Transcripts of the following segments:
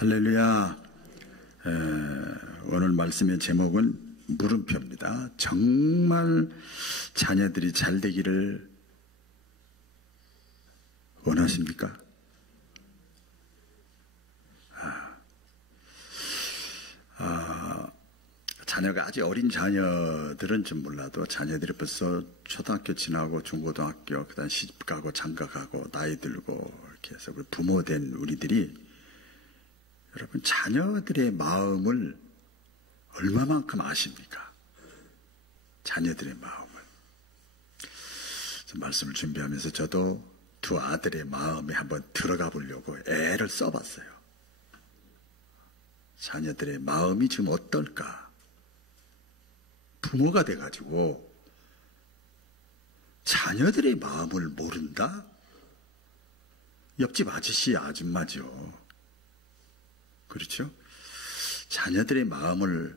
할렐루야. 오늘 말씀의 제목은 물음표입니다. 정말 자녀들이 잘 되기를 원하십니까? 자녀가 아직 어린 자녀들은 좀 몰라도 자녀들이 벌써 초등학교 지나고 중고등학교, 그 다음 시집 가고 장가 가고 나이 들고 이렇게 해서 부모 된 우리들이 여러분 자녀들의 마음을 얼마만큼 아십니까? 자녀들의 마음을. 말씀을 준비하면서 저도 두 아들의 마음에 한번 들어가 보려고 애를 써봤어요. 자녀들의 마음이 지금 어떨까? 부모가 돼가지고 자녀들의 마음을 모른다? 옆집 아저씨 아줌마죠. 그렇죠? 자녀들의 마음을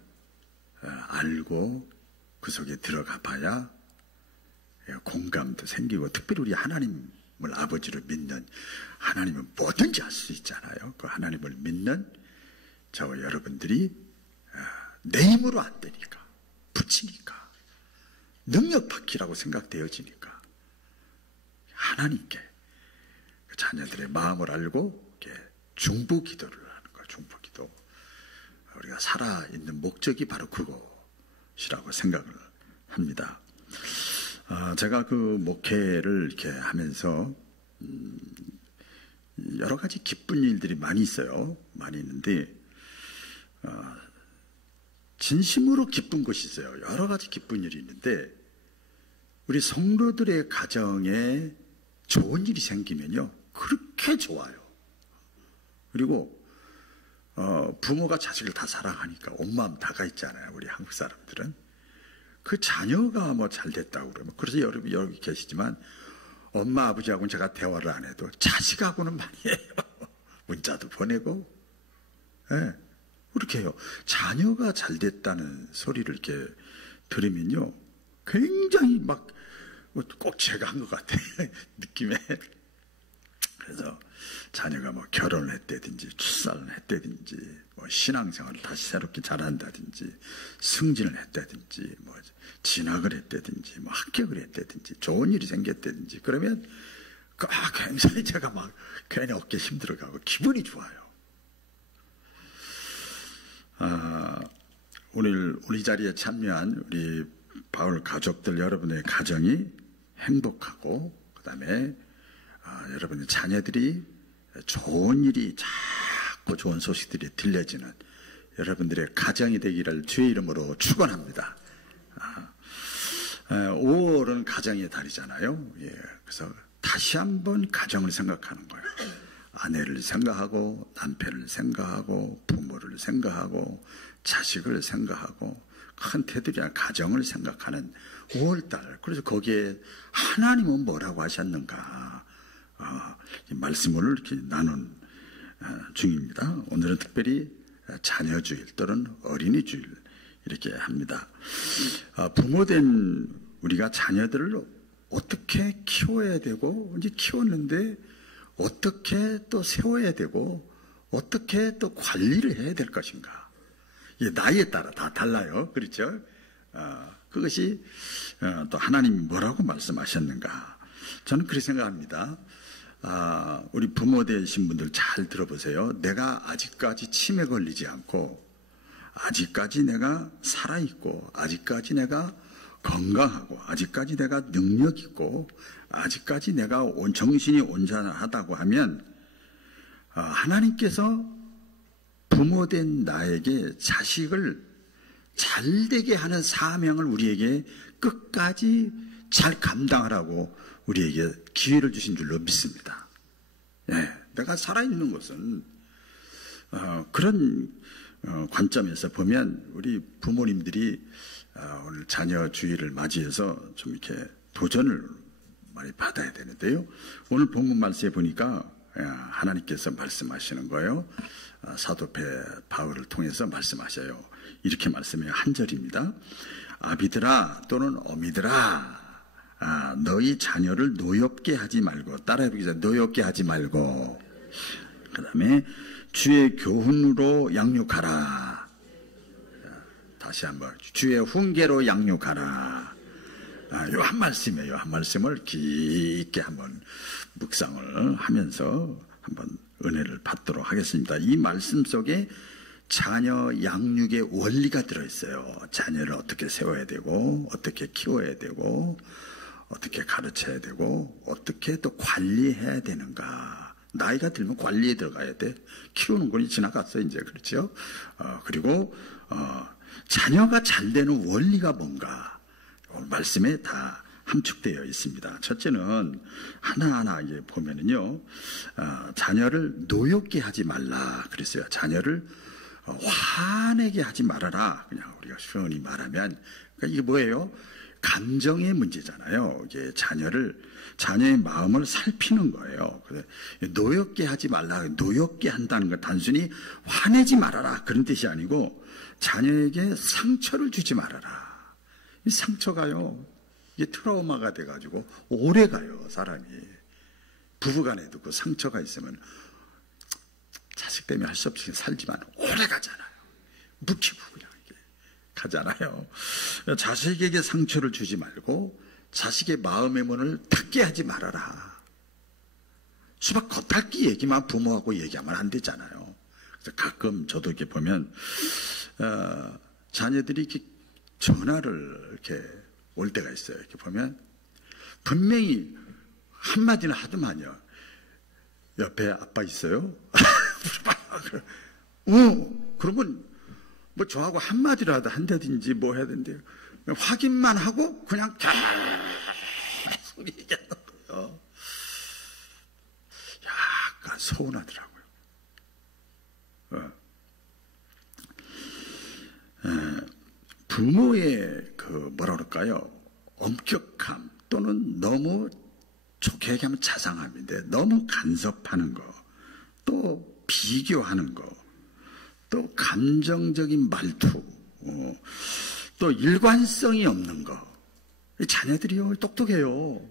알고 그 속에 들어가 봐야 공감도 생기고, 특별히 우리 하나님을 아버지로 믿는, 하나님은 뭐든지 할 수 있잖아요. 그 하나님을 믿는 저와 여러분들이 내 힘으로 안 되니까, 붙이니까, 능력 받기라고 생각되어지니까 하나님께 그 자녀들의 마음을 알고 중보 기도를 하는 거예요. 중보 기도. 우리가 살아있는 목적이 바로 그것이라고 생각을 합니다. 제가 그 목회를 이렇게 하면서 여러 가지 기쁜 일들이 많이 있어요. 많이 있는데 진심으로 기쁜 것이 있어요. 여러 가지 기쁜 일이 있는데, 우리 성도들의 가정에 좋은 일이 생기면요, 그렇게 좋아요. 그리고 부모가 자식을 다 사랑하니까 온 마음 다가 있잖아요. 우리 한국 사람들은 그 자녀가 뭐 잘 됐다고 그러면, 그래서 여러분 여기 계시지만 엄마 아버지하고는 제가 대화를 안 해도 자식하고는 많이 해요. 문자도 보내고, 네, 그렇게 해요. 자녀가 잘 됐다는 소리를 이렇게 들으면요, 굉장히 막 꼭 제가 한 것 같아 느낌에. 그래서 자녀가 뭐 결혼을 했다든지 출산을 했다든지 뭐 신앙생활을 다시 새롭게 잘한다든지 승진을 했다든지 뭐 진학을 했다든지 뭐 합격을 했다든지 좋은 일이 생겼다든지 그러면 굉장히 제가 막 괜히 어깨 힘들어가고 기분이 좋아요. 오늘 우리 자리에 참여한 우리 바울 가족들, 여러분의 가정이 행복하고, 그 다음에 여러분의 자녀들이 좋은 일이, 자꾸 좋은 소식들이 들려지는 여러분들의 가정이 되기를 주의 이름으로 축원합니다. 5월은 가정의 달이잖아요. 예, 그래서 다시 한번 가정을 생각하는 거예요. 아내를 생각하고, 남편을 생각하고, 부모를 생각하고, 자식을 생각하고, 큰 테두리나 가정을 생각하는 5월달. 그래서 거기에 하나님은 뭐라고 하셨는가, 이 말씀을 이렇게 나눈 중입니다. 오늘은 특별히 자녀주일 또는 어린이주일 이렇게 합니다. 부모된 우리가 자녀들을 어떻게 키워야 되고, 이제 키웠는데 어떻게 또 세워야 되고, 어떻게 또 관리를 해야 될 것인가. 이 나이에 따라 다 달라요. 그렇죠? 그것이 또 하나님이 뭐라고 말씀하셨는가. 저는 그렇게 생각합니다. 우리 부모 되신 분들 잘 들어보세요. 내가 아직까지 치매 걸리지 않고, 아직까지 내가 살아있고, 아직까지 내가 건강하고, 아직까지 내가 능력 있고, 아직까지 내가 정신이 온전하다고 하면, 하나님께서 부모된 나에게 자식을 잘 되게 하는 사명을 우리에게 끝까지 잘 감당하라고 우리에게 기회를 주신 줄로 믿습니다. 예, 내가 살아있는 것은 그런 관점에서 보면 우리 부모님들이 오늘 자녀 주일을 맞이해서 좀 이렇게 도전을 많이 받아야 되는데요. 오늘 본문 말씀에 보니까 하나님께서 말씀하시는 거예요. 사도 바울을 통해서 말씀하셔요. 이렇게 말씀해요. 한 절입니다. 아비들아 또는 어미들아, 너희 자녀를 노엽게 하지 말고, 따라해보겠습니다. 노엽게 하지 말고, 그 다음에 주의 교훈으로 양육하라. 다시 한번 주의 훈계로 양육하라. 요 한 말씀이에요. 한 말씀을 깊게 한번 묵상을 하면서 한번 은혜를 받도록 하겠습니다. 이 말씀 속에 자녀 양육의 원리가 들어있어요. 자녀를 어떻게 세워야 되고, 어떻게 키워야 되고, 어떻게 가르쳐야 되고, 어떻게 또 관리해야 되는가. 나이가 들면 관리에 들어가야 돼. 키우는 건 지나갔어, 이제. 그렇죠? 그리고, 자녀가 잘 되는 원리가 뭔가. 말씀에 다 함축되어 있습니다. 첫째는 하나하나 이제 보면은요, 자녀를 노엽게 하지 말라 그랬어요. 자녀를 화내게 하지 말아라. 그냥 우리가 시원히 말하면, 그러니까 이게 뭐예요? 감정의 문제잖아요. 이게 자녀의 마음을 살피는 거예요. 노엽게 하지 말라. 노엽게 한다는 건 단순히 화내지 말아라 그런 뜻이 아니고, 자녀에게 상처를 주지 말아라. 이 상처가요, 이게 트라우마가 돼가지고 오래 가요, 사람이. 부부간에도 그 상처가 있으면 자식 때문에 할 수 없이 살지만 오래 가잖아요. 묵히고 그냥 이게 가잖아요. 자식에게 상처를 주지 말고 자식의 마음의 문을 닫게 하지 말아라. 수박 겉핥기 얘기만 부모하고 얘기하면 안 되잖아요. 그래서 가끔 저도 이렇게 보면 자녀들이 이렇게 전화를 이렇게 올 때가 있어요. 이렇게 보면 분명히 한마디는 하더만요. 옆에 아빠 있어요? 그러면 뭐 저하고 한마디라도 한다든지 뭐 해야 된대요. 확인만 하고 그냥 계속 얘기하는 거예요. 약간 서운하더라고요. 부모의 뭐라 그럴까요? 엄격함 또는 너무 좋게 얘기하면 자상함인데 너무 간섭하는 거, 또 비교하는 거, 또 감정적인 말투, 또 일관성이 없는 거. 자녀들이요, 똑똑해요.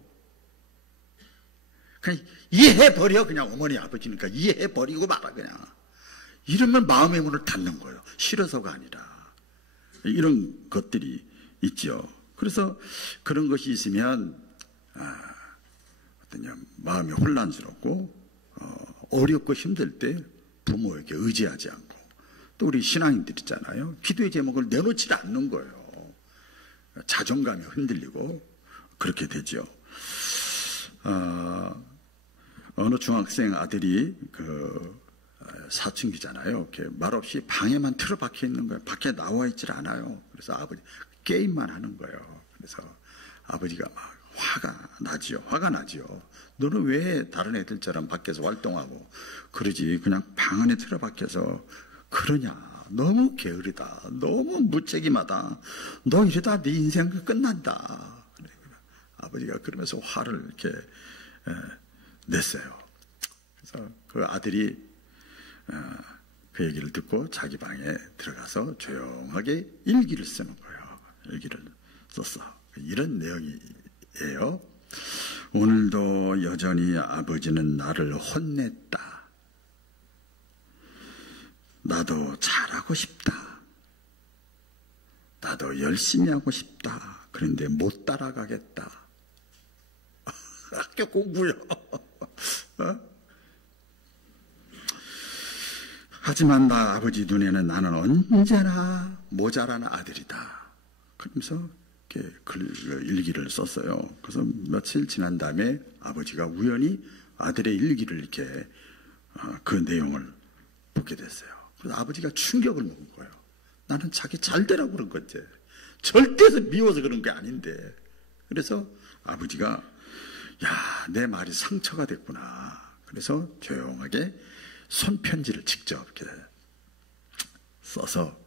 그냥 이해해버려. 그냥 어머니 아버지니까 이해해버리고 말아. 그냥 이러면 마음의 문을 닫는 거예요. 싫어서가 아니라. 이런 것들이 있죠. 그래서 그런 것이 있으면 마음이 혼란스럽고 어렵고 힘들 때 부모에게 의지하지 않고, 또 우리 신앙인들 있잖아요. 기도의 제목을 내놓지 않는 거예요. 자존감이 흔들리고 그렇게 되죠. 어느 중학생 아들이 사춘기잖아요. 이렇게 말없이 방에만 틀어박혀 있는 거예요. 밖에 나와 있질 않아요. 그래서 아버지 게임만 하는 거예요. 그래서 아버지가 막 화가 나지요. 너는 왜 다른 애들처럼 밖에서 활동하고 그러지? 그냥 방 안에 틀어박혀서 그러냐? 너무 게으르다. 너무 무책임하다. 너 이러다 네 인생 끝난다. 아버지가 그러면서 화를 이렇게 냈어요. 그래서 그 아들이 그 얘기를 듣고 자기 방에 들어가서 조용하게 일기를 쓰는 거예요. 일기를 썼어. 이런 내용이에요. 오늘도 여전히 아버지는 나를 혼냈다. 나도 잘하고 싶다. 나도 열심히 하고 싶다. 그런데 못 따라가겠다. 학교 공부요. 하지만 나 아버지 눈에는 나는 언제나 모자란 아들이다. 그러면서 이렇게 일기를 썼어요. 그래서 며칠 지난 다음에 아버지가 우연히 아들의 일기를 이렇게 그 내용을 보게 됐어요. 그래서 아버지가 충격을 먹은 거예요. 나는 자기 잘 되라고 그런 건지 절대 미워서 그런 게 아닌데. 그래서 아버지가 내 말이 상처가 됐구나. 그래서 조용하게 손편지를 직접 이렇게 써서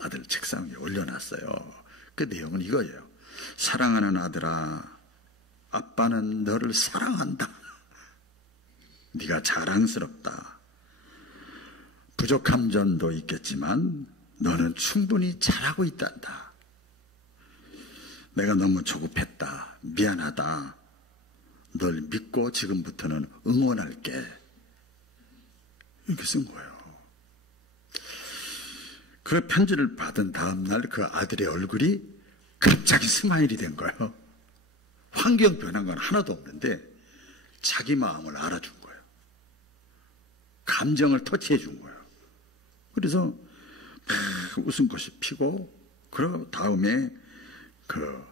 아들 책상 위에 올려놨어요. 그 내용은 이거예요. 사랑하는 아들아, 아빠는 너를 사랑한다. 네가 자랑스럽다. 부족한 점도 있겠지만 너는 충분히 잘하고 있단다. 내가 너무 조급했다. 미안하다. 널 믿고 지금부터는 응원할게. 이렇게 쓴 거예요. 그 편지를 받은 다음 날 그 아들의 얼굴이 갑자기 스마일이 된 거예요. 환경 변한 건 하나도 없는데 자기 마음을 알아준 거예요. 감정을 터치해 준 거예요. 그래서 막 웃음꽃이 피고 그 다음에 그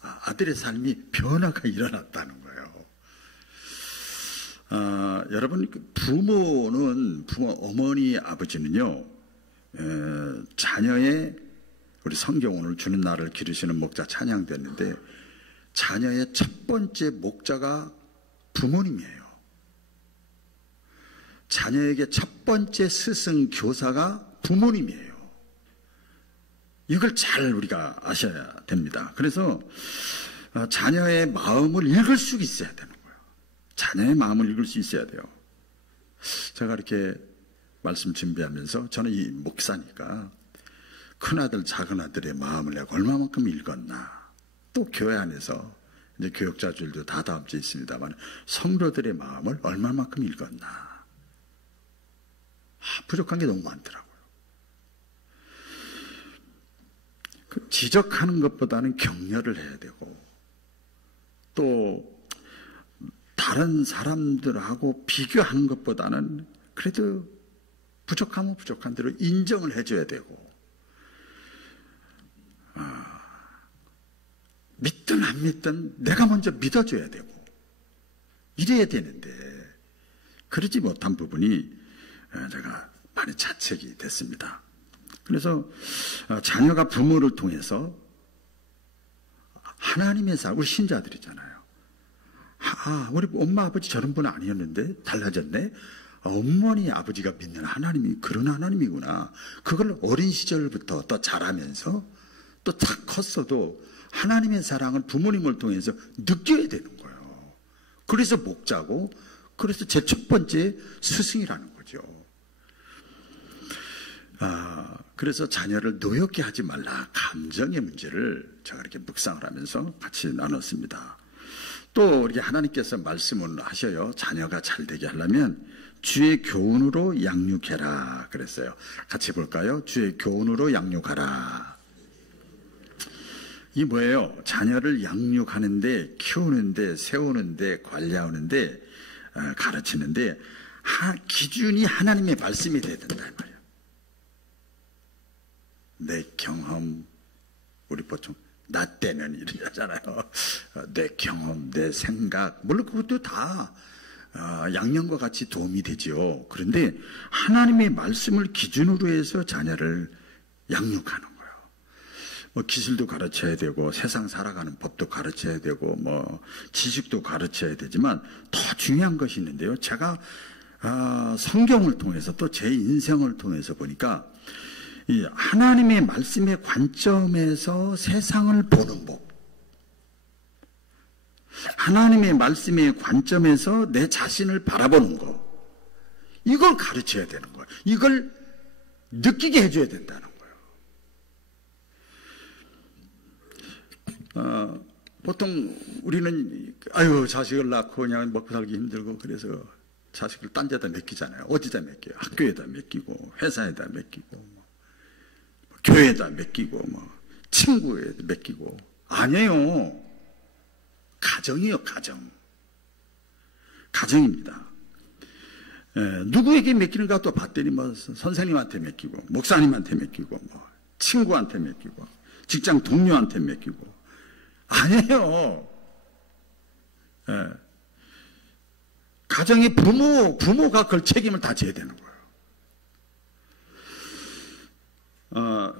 아들의 삶이 변화가 일어났다는 거예요. 여러분, 부모, 어머니, 아버지는요, 자녀의, 우리 성경 오늘 주는 날을 기르시는 목자 찬양됐는데, 자녀의 첫 번째 목자가 부모님이에요. 자녀에게 첫 번째 스승 교사가 부모님이에요. 이걸 잘 우리가 아셔야 됩니다. 그래서 자녀의 마음을 읽을 수 있어야 되는 거예요. 자녀의 마음을 읽을 수 있어야 돼요. 제가 이렇게 말씀 준비하면서 저는 이 목사니까 큰아들 작은아들의 마음을 내가 얼마만큼 읽었나, 또 교회 안에서 이제 교역자들도 다 다음 주에 있습니다만 성도들의 마음을 얼마만큼 읽었나, 부족한 게 너무 많더라고요. 지적하는 것보다는 격려를 해야 되고, 또 다른 사람들하고 비교하는 것보다는 그래도 부족하면 부족한 대로 인정을 해줘야 되고, 믿든 안 믿든 내가 먼저 믿어줘야 되고, 이래야 되는데 그러지 못한 부분이 제가 많이 자책이 됐습니다. 그래서 자녀가 부모를 통해서 하나님의 삶, 우리 신자들이잖아요. 우리 엄마 아버지 저런 분 아니었는데 달라졌네. 어머니 아버지가 믿는 하나님이 그런 하나님이구나. 그걸 어린 시절부터 또 자라면서 또 다 컸어도 하나님의 사랑을 부모님을 통해서 느껴야 되는 거예요. 그래서 목자고, 그래서 제 첫 번째 스승이라는 거죠. 그래서 자녀를 노엽게 하지 말라. 감정의 문제를 제가 이렇게 묵상을 하면서 같이 나눴습니다. 또 우리 하나님께서 말씀을 하셔요. 자녀가 잘 되게 하려면 주의 교훈으로 양육해라 그랬어요. 같이 볼까요? 주의 교훈으로 양육하라. 이 뭐예요? 자녀를 양육하는데, 키우는데, 세우는데, 관리하는데, 가르치는데 기준이 하나님의 말씀이 돼야 된다 말이에요. 내 경험, 우리 보통 나 때는 이러잖아요. 내 경험, 내 생각, 물론 그것도 다 양념과 같이 도움이 되지요. 그런데 하나님의 말씀을 기준으로 해서 자녀를 양육하는 거예요. 뭐 기술도 가르쳐야 되고, 세상 살아가는 법도 가르쳐야 되고, 뭐 지식도 가르쳐야 되지만 더 중요한 것이 있는데요. 제가 성경을 통해서 또 제 인생을 통해서 보니까 이 하나님의 말씀의 관점에서 세상을 보는 법, 하나님의 말씀의 관점에서 내 자신을 바라보는 것, 이걸 가르쳐야 되는 거예요. 이걸 느끼게 해줘야 된다는 거예요. 보통 우리는 자식을 낳고 그냥 먹고 살기 힘들고 그래서 자식을 딴 데다 맡기잖아요. 어디다 맡겨요? 학교에다 맡기고, 회사에다 맡기고, 교회에다 맡기고, 친구에다 맡기고. 아니에요. 가정이에요. 가정입니다. 누구에게 맡기는가 또 봤더니 선생님한테 맡기고, 목사님한테 맡기고, 친구한테 맡기고, 직장 동료한테 맡기고. 아니에요. 가정의 부모가 그걸 책임을 다 져야 되는 거예요.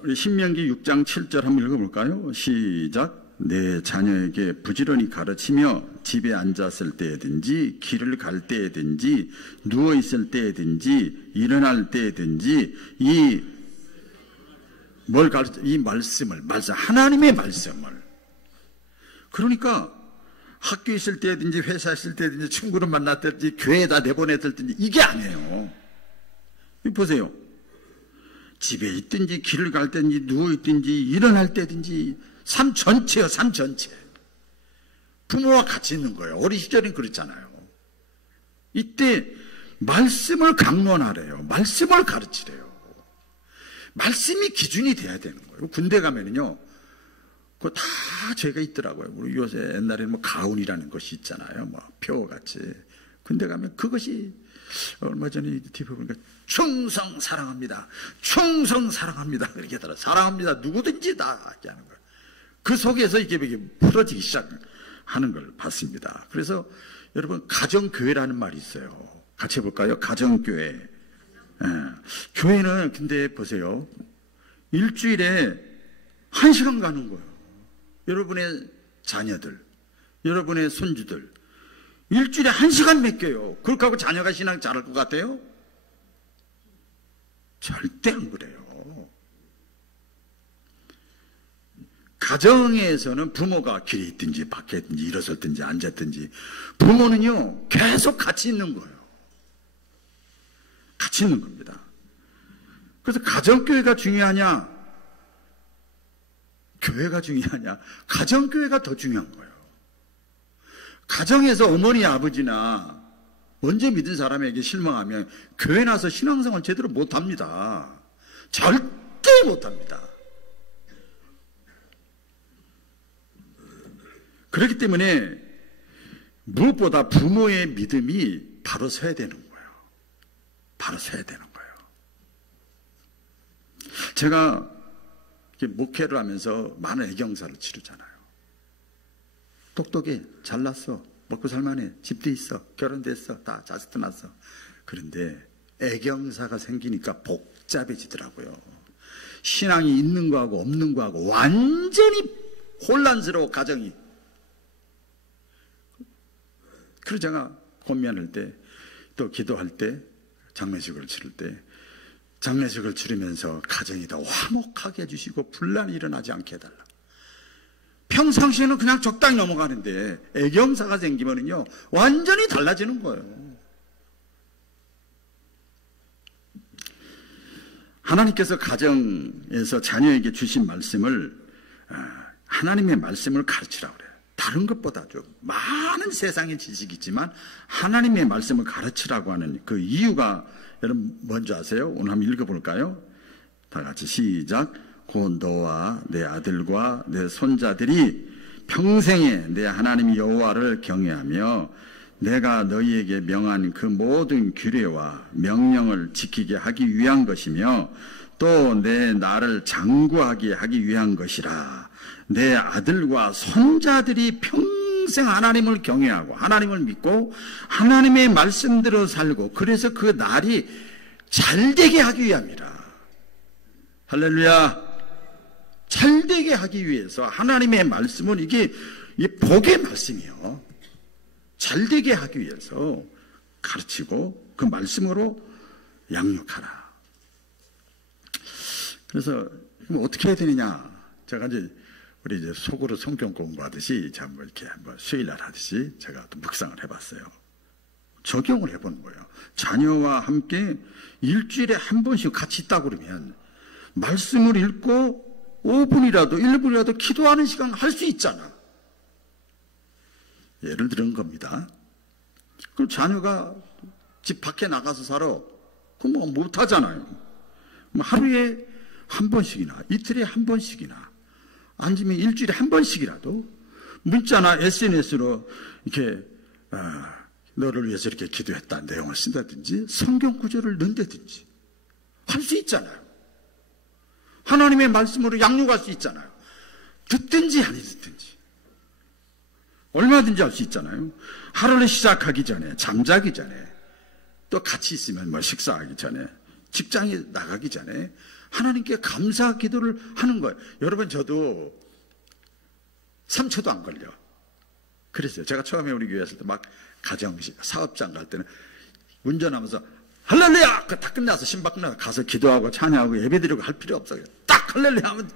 우리 신명기 6장 7절 한번 읽어볼까요? 시작. 내 자녀에게 부지런히 가르치며 집에 앉았을 때든지 길을 갈 때든지 누워있을 때든지 일어날 때든지 이 말씀을, 하나님의 말씀을. 그러니까 학교에 있을 때든지 회사에 있을 때든지 친구를 만났든지 교회에다 내보내든지 이게 아니에요. 보세요. 집에 있든지 길을 갈 때든지 누워있든지 일어날 때든지 삶 전체요. 삶 전체. 부모와 같이 있는 거예요. 어린 시절엔 그렇잖아요. 이때 말씀을 강론하래요. 말씀을 가르치래요. 말씀이 기준이 돼야 되는 거예요. 군대 가면은요, 그거 다 죄가 있더라고요. 우리 요새 옛날에는 뭐 가훈이라는 것이 있잖아요. 뭐 표같이. 군대 가면 그것이 얼마 전에 TV 보니까 충성 사랑합니다. 충성 사랑합니다. 이렇게 하더라. 사랑합니다. 누구든지 다 하게 하는 거예요. 그 속에서 이게 풀어지기 시작하는 걸 봤습니다. 그래서 여러분, 가정교회라는 말이 있어요. 같이 해볼까요? 가정교회. 예. 교회는 근데 보세요. 일주일에 1시간 가는 거예요. 여러분의 자녀들, 여러분의 손주들, 일주일에 1시간 맡겨요. 그렇게 하고 자녀가 신앙 잘할 것 같아요? 절대 안 그래요. 가정에서는 부모가 길에 있든지 밖에 있든지 일어섰든지 앉았든지 부모는요 계속 같이 있는 거예요. 같이 있는 겁니다. 그래서 가정교회가 중요하냐 교회가 중요하냐, 가정교회가 더 중요한 거예요. 가정에서 어머니 아버지나 먼저 믿은 사람에게 실망하면 교회 나서 신앙생활 제대로 못합니다. 절대 못합니다. 그렇기 때문에 무엇보다 부모의 믿음이 바로 서야 되는 거예요. 바로 서야 되는 거예요. 제가 목회를 하면서 많은 애경사를 치르잖아요. 똑똑해, 잘났어, 먹고 살만해, 집도 있어, 결혼됐어, 다 자식도 낳았어. 그런데 애경사가 생기니까 복잡해지더라고요. 신앙이 있는 거하고 없는 거하고 완전히 혼란스러워, 가정이. 그래서 제가 권면할 때, 또 기도할 때, 장례식을 치를 때, 장례식을 치르면서 가정이 더 화목하게 해주시고 분란이 일어나지 않게 해달라. 평상시에는 그냥 적당히 넘어가는데 애경사가 생기면은요 완전히 달라지는 거예요. 하나님께서 가정에서 자녀에게 주신 말씀을, 하나님의 말씀을 가르치라고 그래요. 다른 것보다도 많은 세상의 지식이 있지만 하나님의 말씀을 가르치라고 하는 그 이유가 여러분 뭔지 아세요? 오늘 한번 읽어볼까요? 다 같이 시작. 곧 너와 내 아들과 내 손자들이 평생에 내 하나님 여호와를 경외하며 내가 너희에게 명한 그 모든 규례와 명령을 지키게 하기 위한 것이며 또 내 나를 장구하게 하기 위한 것이라. 내 아들과 손자들이 평생 하나님을 경외하고 하나님을 믿고 하나님의 말씀대로 살고 그래서 그 날이 잘되게 하기 위함이라. 할렐루야. 잘되게 하기 위해서 하나님의 말씀은 이게 복의 말씀이요. 잘되게 하기 위해서 가르치고 그 말씀으로 양육하라. 그래서 어떻게 해야 되느냐? 제가 우리 속으로 성경 공부하듯이 참 이렇게 한번 수요일날 하듯이 제가 또 묵상을 해봤어요. 적용을 해보는 거예요. 자녀와 함께 일주일에 한 번씩 같이 있다고 그러면 말씀을 읽고 5분이라도 1분이라도 기도하는 시간 할 수 있잖아. 예를 들은 겁니다. 그럼 자녀가 집 밖에 나가서 살아. 그럼 뭐 못하잖아요. 하루에 한 번씩이나 이틀에 한 번씩이나 아니면 일주일에 한 번씩이라도 문자나 SNS로 이렇게 너를 위해서 이렇게 기도했다는 내용을 쓴다든지 성경 구절을 넣는다든지 할 수 있잖아요. 하나님의 말씀으로 양육할 수 있잖아요. 듣든지 아니 듣든지 얼마든지 할 수 있잖아요. 하루를 시작하기 전에, 잠자기 전에, 또 같이 있으면 뭐 식사하기 전에, 직장에 나가기 전에 하나님께 감사 기도를 하는 거예요. 여러분, 저도 3초도 안 걸려. 그랬어요. 제가 처음에 우리 교회 왔을 때 막 가정식, 사업장 갈 때는 운전하면서 할렐루야! 다 끝나서 신발 끝나서 가서 기도하고 찬양하고 예배드리고 할 필요 없어요. 딱 할렐루야 하면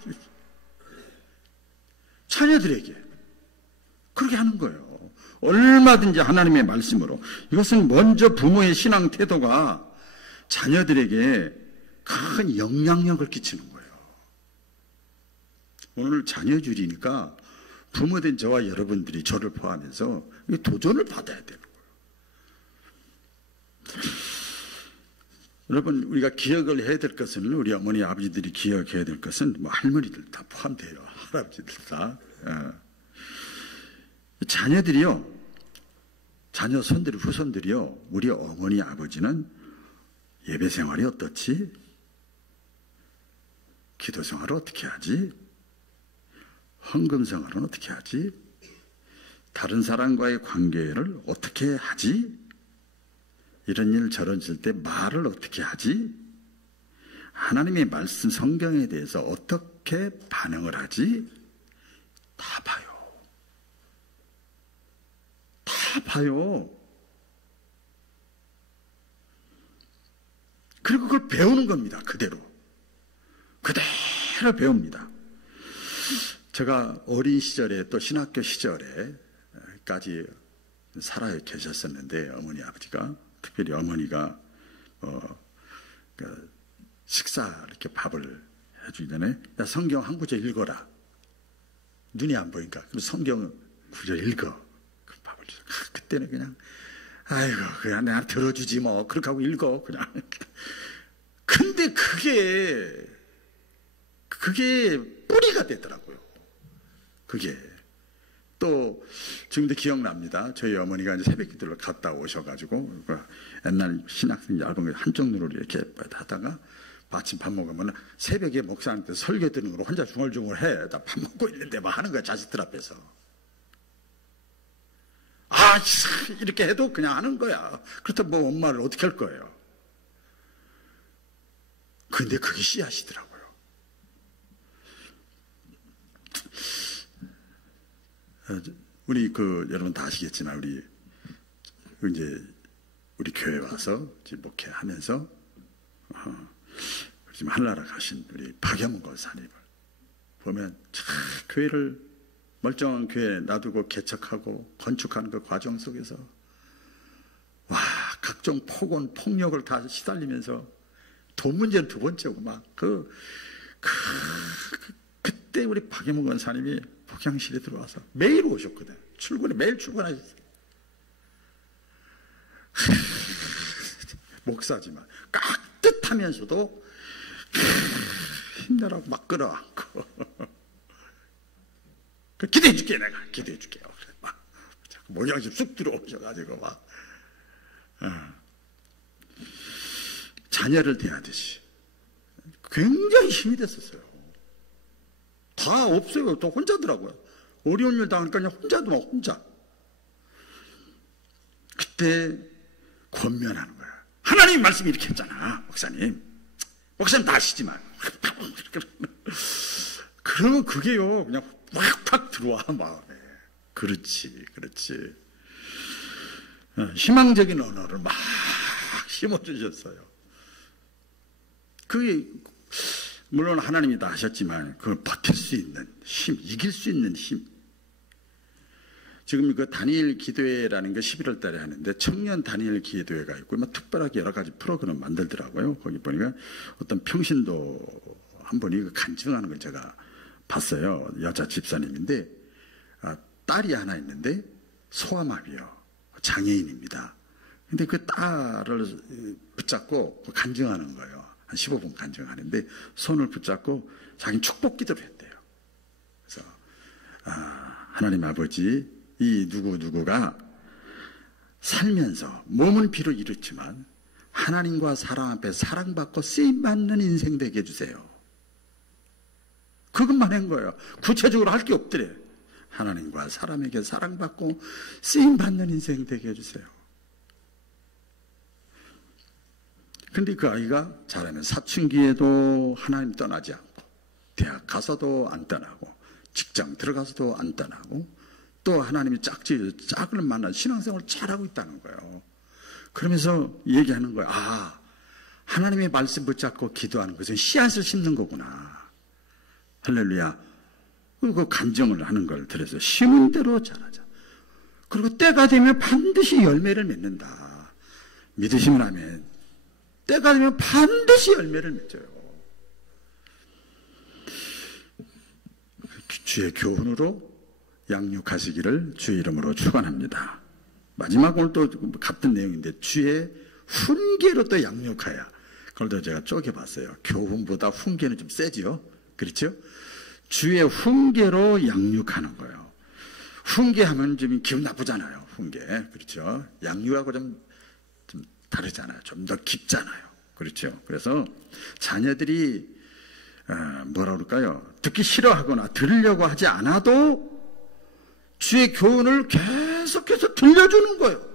자녀들에게 그렇게 하는 거예요. 얼마든지 하나님의 말씀으로. 이것은 먼저 부모의 신앙 태도가 자녀들에게 큰 영향력을 끼치는 거예요. 오늘 자녀주일이니까 부모된 저와 여러분들이 저를 포함해서 도전을 받아야 되는 거예요. 여러분, 우리가 기억을 해야 될 것은, 우리 어머니, 아버지들이 기억해야 될 것은, 뭐 할머니들 다 포함돼요. 할아버지들 다. 자녀들이요, 자녀 손들, 후손들이요, 우리 어머니, 아버지는 예배 생활이 어떻지? 기도 생활을 어떻게 하지? 헌금 생활은 어떻게 하지? 다른 사람과의 관계를 어떻게 하지? 이런 일 저런 일 때 말을 어떻게 하지? 하나님의 말씀 성경에 대해서 어떻게 반응을 하지? 다 봐요. 다 봐요. 그리고 그걸 배우는 겁니다. 그대로 배웁니다. 제가 어린 시절에 또 신학교 시절에까지 살아 계셨었는데, 어머니 아버지가, 특별히 어머니가 식사 이렇게 밥을 해주기 전에, 야, 성경 한 구절 읽어라. 눈이 안 보니까 그럼 성경 구절 읽어. 그 밥을 주서. 그때는 그냥 아이고 그냥 내가 들어주지 뭐 그렇게 하고 읽어 그냥. 근데 그게 뿌리가 되더라고요. 그게 또 지금도 기억납니다. 저희 어머니가 이제 새벽기도를 갔다 오셔가지고 옛날 신학생 얇은 거 한쪽 눈으로 이렇게 하다가 마침 밥 먹으면 새벽에 목사한테 설교 듣는 걸 혼자 중얼중얼 해. 나 밥 먹고 있는데 막 하는 거야, 자식들 앞에서. 이렇게 해도 그냥 하는 거야. 그렇다면 뭐 엄마를 어떻게 할 거예요? 근데 그게 씨앗이더라고요. 우리 여러분 다 아시겠지만 우리 교회 와서 목회하면서 지금 한나라 가신 우리 박영훈 권사님을 보면 참 교회를 멀쩡한 교회 놔두고 개척하고 건축하는 그 과정 속에서 각종 폭언 폭력을 다 시달리면서 돈 문제는 두 번째고 그때 우리 박영훈 권사님이 복양실에 들어와서 매일 오셨거든. 매일 출근하셨어요. 목사지만 깍듯하면서도 힘내라고 막 끌어안고 기도해줄게, 내가 기도해줄게요. 막 목양실 쑥 들어오셔가지고 자녀를 대하듯이 굉장히 힘이 됐었어요. 다 없어요. 또 혼자더라고요. 어려운 일 당하니까 그냥 혼자. 그때 권면하는 거야. 하나님 말씀이 이렇게 했잖아, 목사님 다 아시지만. 그러면 그게요, 그냥 확 들어와, 마음에. 그렇지. 희망적인 언어를 막 심어주셨어요. 그게 물론 하나님이 다 하셨지만 그걸 버틸 수 있는 힘, 이길 수 있는 힘. 지금 다니엘 기도회라는 거 11월 달에 하는데 청년 다니엘 기도회가 있고 특별하게 여러 가지 프로그램 만들더라고요. 거기 보니까 어떤 평신도 한 분이 간증하는 걸 제가 봤어요. 여자 집사님인데 딸이 하나 있는데 소아마비요. 장애인입니다. 근데 그 딸을 붙잡고 간증하는 거예요. 한 15분 간증하는데 손을 붙잡고 자기는 축복 기도를 했대요. 그래서 하나님 아버지, 이 누구누구가 살면서 몸은 비록 이렇지만 하나님과 사람 앞에 사랑받고 쓰임받는 인생 되게 해주세요. 그것만 한 거예요. 구체적으로 할 게 없더래. 하나님과 사람에게 사랑받고 쓰임받는 인생 되게 해주세요. 근데 그 아이가 자라면 사춘기에도 하나님 떠나지 않고, 대학 가서도 안 떠나고, 직장 들어가서도 안 떠나고, 또 하나님이 짝을 만난 신앙생활을 잘하고 있다는 거예요. 그러면서 얘기하는 거예요. 하나님의 말씀 붙잡고 기도하는 것은 씨앗을 심는 거구나. 할렐루야. 그리고 간증을 하는 걸 들어서 심은 대로 자라자. 그리고 때가 되면 반드시 열매를 맺는다. 믿으시면 아멘. 때가 되면 반드시 열매를 맺어요. 주의 교훈으로 양육하시기를 주의 이름으로 축원합니다. 마지막 오늘 또 같은 내용인데 주의 훈계로 또 양육하여 그래도 제가 쪼개봤어요. 교훈보다 훈계는 좀 세지요. 그렇죠? 주의 훈계로 양육하는 거예요. 훈계하면 좀 기분 나쁘잖아요. 훈계. 그렇죠? 양육하고 좀 다르잖아요. 좀 더 깊잖아요. 그렇죠? 그래서 자녀들이 뭐라 그럴까요? 듣기 싫어하거나 들으려고 하지 않아도 주의 교훈을 계속해서 들려주는 거예요.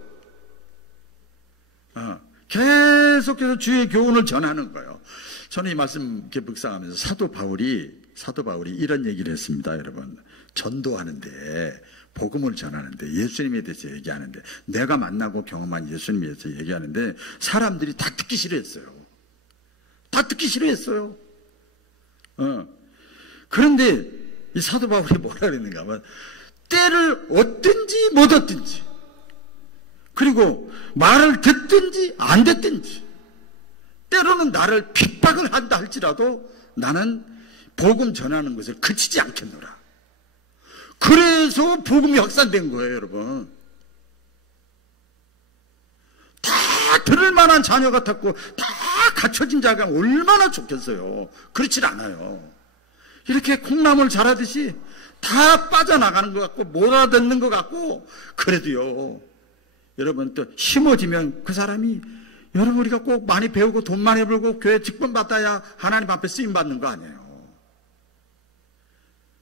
계속해서 주의 교훈을 전하는 거예요. 저는 이 말씀 이렇게 묵상하면서 사도 바울이 이런 얘기를 했습니다. 여러분, 전도하는데, 복음을 전하는데, 예수님에 대해서 얘기하는데, 내가 만나고 경험한 예수님에 대해서 얘기하는데 사람들이 다 듣기 싫어했어요. 다 듣기 싫어했어요. 그런데 이 사도 바울이 뭐라 그랬는가 하면, 때를 얻든지 못 얻든지, 그리고 말을 듣든지 안 듣든지, 때로는 나를 핍박을 한다 할지라도 나는 복음 전하는 것을 그치지 않겠노라. 그래서 복음이 확산된 거예요, 여러분. 다 들을 만한 자녀 같았고 다 갖춰진 자가 얼마나 좋겠어요. 그렇지 않아요. 이렇게 콩나물 자라듯이 다 빠져나가는 것 같고 못 알아듣는 것 같고, 그래도요, 여러분, 또 심어지면 그 사람이, 여러분, 우리가 꼭 많이 배우고 돈 많이 벌고 교회 직분 받아야 하나님 앞에 쓰임 받는 거 아니에요.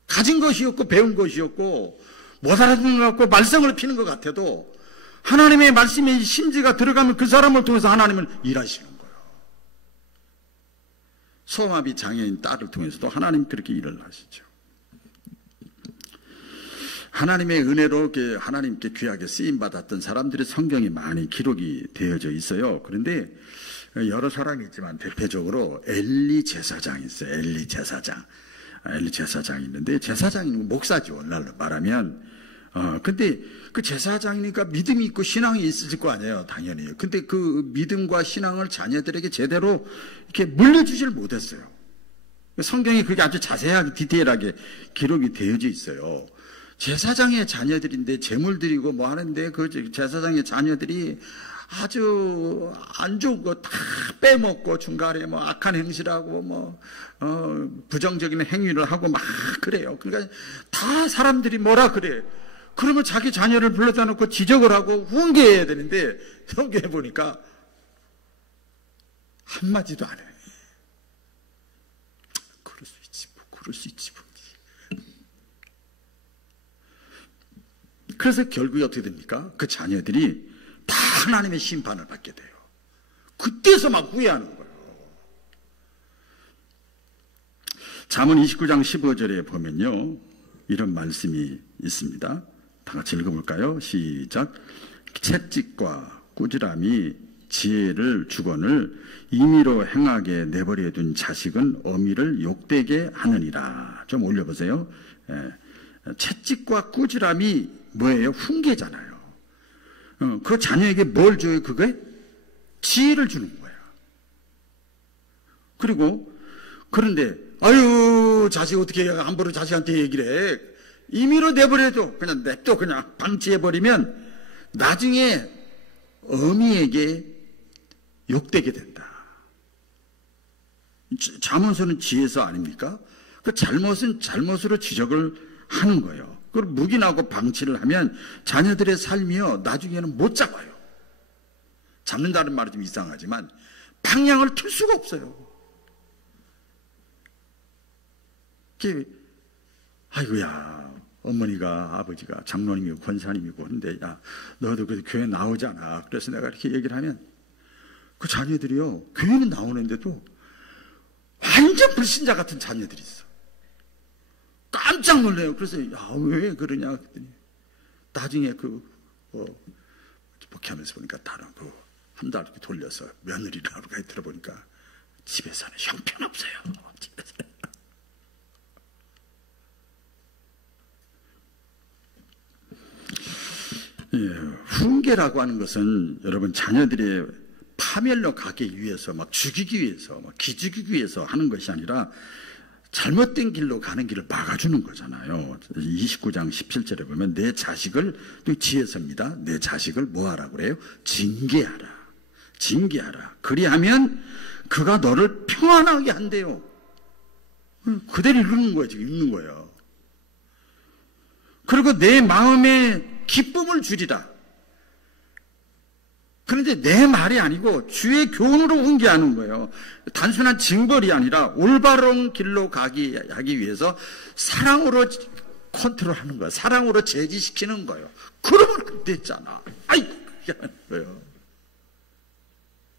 가진 것이 없고 배운 것이 없고 못 알아듣는 것 같고 말썽을 피는 것 같아도 하나님의 말씀의 심지가 들어가면 그 사람을 통해서 하나님은 일하시는 거예요. 소마비 장애인 딸을 통해서도 하나님 그렇게 일을 하시죠. 하나님의 은혜로 하나님께 귀하게 쓰임받았던 사람들의 성경이 많이 기록이 되어져 있어요. 그런데 여러 사람이 있지만 대표적으로 엘리 제사장이 있어요. 엘리 제사장이 있는데, 제사장이 목사죠, 오늘날로 말하면. 근데 그 제사장이니까 믿음이 있고 신앙이 있을 거 아니에요, 당연히. 근데 그 믿음과 신앙을 자녀들에게 제대로 이렇게 물려주질 못했어요. 성경이 그게 아주 자세하게 디테일하게 기록이 되어져 있어요. 제사장의 자녀들인데 재물 드리고 뭐 하는데 그 제사장의 자녀들이 아주 안 좋은 거 다 빼먹고 중간에 뭐 악한 행실하고 부정적인 행위를 하고 막 그래요. 그러니까 다 사람들이 뭐라 그래. 그러면 자기 자녀를 불러다 놓고 지적을 하고 훈계해야 되는데 성경에 보니까 한마디도 안 해. 그럴 수 있지 뭐. 그래서 결국에 어떻게 됩니까? 그 자녀들이 다 하나님의 심판을 받게 돼요. 그때서 막 후회하는 거예요. 잠언 29장 15절에 보면요, 이런 말씀이 있습니다. 다 같이 읽어볼까요? 시작. 채찍과 꾸지람이 지혜를 주거늘 임의로 행하게 내버려 둔 자식은 어미를 욕되게 하느니라. 좀 올려보세요. 채찍과 꾸지람이 뭐예요? 훈계잖아요. 그 자녀에게 뭘 줘요? 그게 지혜를 주는 거예요. 그런데 아유, 자식 어떻게 함부로 자식한테 얘기를 해? 임의로 내버려도 그냥 냅둬, 그냥 방치해버리면 나중에 어미에게 욕되게 된다. 잠언서는 지혜서 아닙니까? 그 잘못은 잘못으로 지적을 하는 거예요. 그걸 묵인하고 방치를 하면 자녀들의 삶이요, 나중에는 못 잡아요. 잡는다는 말이 좀 이상하지만 방향을 틀 수가 없어요. 아이고야, 어머니가, 아버지가 장로님이고 권사님이고 한데, 야, 너도 그 교회 나오잖아. 그래서 내가 이렇게 얘기를 하면 그 자녀들이요, 교회는 나오는데도 완전 불신자 같은 자녀들이 있어. 깜짝 놀래요. 그래서 야, 왜 그러냐 그랬더니 나중에 목회하면서 보니까 다른 한 달 이렇게 돌려서 며느리라고 들어보니까 집에서는 형편없어요. 집에서는. 훈계라고 하는 것은 여러분 자녀들의 파멸로 가기 위해서 막 죽이기 위해서 막 기죽이기 위해서 하는 것이 아니라 잘못된 길로 가는 길을 막아주는 거잖아요. 29장 17절에 보면 내 자식을, 지혜서입니다. 내 자식을 뭐 하라고 그래요? 징계하라. 징계하라. 그리하면 그가 너를 평안하게 한대요. 그대로 읽는 거예요. 지금 읽는 거예요. 그리고 내 마음에 기쁨을 주리라. 그런데 내 말이 아니고 주의 교훈으로 훈계하는 거예요. 단순한 징벌이 아니라 올바른 길로 하기 위해서 사랑으로 컨트롤하는 거예요. 사랑으로 제지시키는 거예요. 그러면 안 됐잖아. 아이고, 그게 하는 거예요.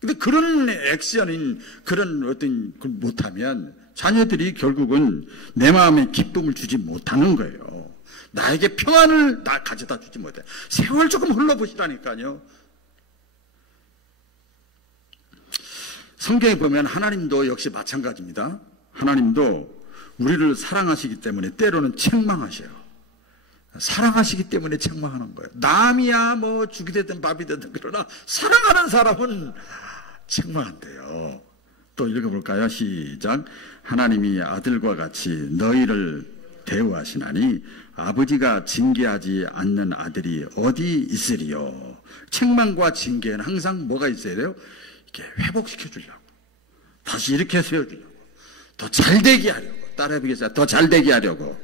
근데 그런 액션인 그런 어떤 걸 못하면 자녀들이 결국은 내 마음에 기쁨을 주지 못하는 거예요. 나에게 평안을 가져다 주지 못해. 세월 조금 흘러보시라니까요. 성경에 보면 하나님도 역시 마찬가지입니다. 하나님도 우리를 사랑하시기 때문에 때로는 책망하셔요. 사랑하시기 때문에 책망하는 거예요. 남이야 뭐 죽이 되든 밥이 되든 그러나 사랑하는 사람은 책망한대요. 또 읽어볼까요? 시작. 하나님이 아들과 같이 너희를 대우하시나니 아버지가 징계하지 않는 아들이 어디 있으리요. 책망과 징계는 항상 뭐가 있어야 돼요? 이렇게 회복시켜 주려고, 다시 이렇게 세워주려고, 더 잘되게 하려고. 따라해보겠어요? 더 잘되게 하려고,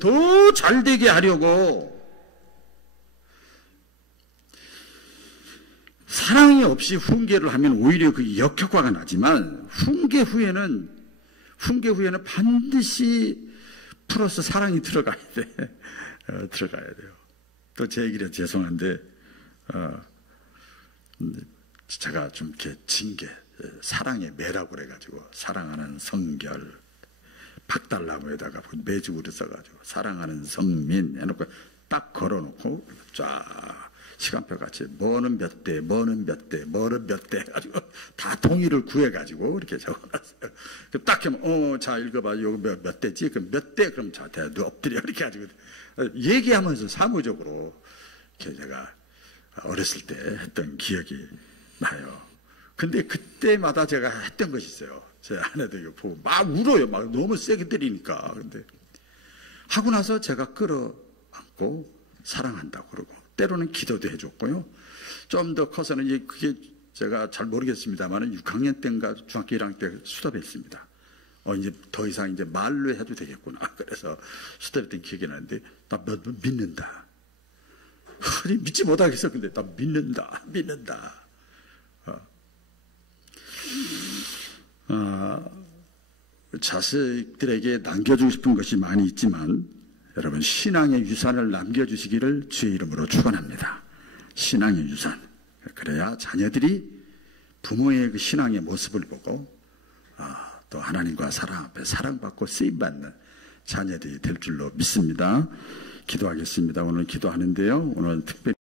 더 잘되게 하려고. 사랑이 없이 훈계를 하면 오히려 그 역효과가 나지만 훈계 후에는 반드시 플러스 사랑이 들어가야 돼. 들어가야 돼요. 또 제 얘기라 죄송한데 제가 좀 이렇게 징계, 사랑의 매라고 그래가지고 사랑하는 성결, 박달나무에다가 매주구를 써가지고 사랑하는 성민 해놓고 딱 걸어놓고 쫙 시간표 같이 뭐는 몇 대, 뭐는 몇 대, 뭐는 몇 대 해가지고 다 동의를 구해가지고 이렇게 적어놨어요. 딱 하면 자 읽어봐. 요거 몇 대지? 그럼 몇 대? 그럼 자 너 엎드려 이렇게 가지고 얘기하면서 사무적으로 이렇게 제가 어렸을 때 했던 기억이 나요. 근데 그때마다 제가 했던 것이 있어요. 제 아내도 이거 보고 막 울어요. 막 너무 세게 때리니까. 근데 하고 나서 제가 끌어안고 사랑한다고 그러고 때로는 기도도 해줬고요. 좀 더 커서는 이제 그게 제가 잘 모르겠습니다만 6학년 때인가 중학교 1학년 때 수업했습니다. 이제 더 이상 이제 말로 해도 되겠구나. 그래서 수업했던 기억이 나는데 나 믿는다. 믿지 못하겠어. 근데 나 믿는다. 자식들에게 남겨주고 싶은 것이 많이 있지만 여러분 신앙의 유산을 남겨주시기를 주의 이름으로 축원합니다. 신앙의 유산. 그래야 자녀들이 부모의 그 신앙의 모습을 보고 또 하나님과 사랑 앞에 사랑받고 쓰임받는 자녀들이 될 줄로 믿습니다. 기도하겠습니다. 오늘 기도하는데요. 오늘 특별히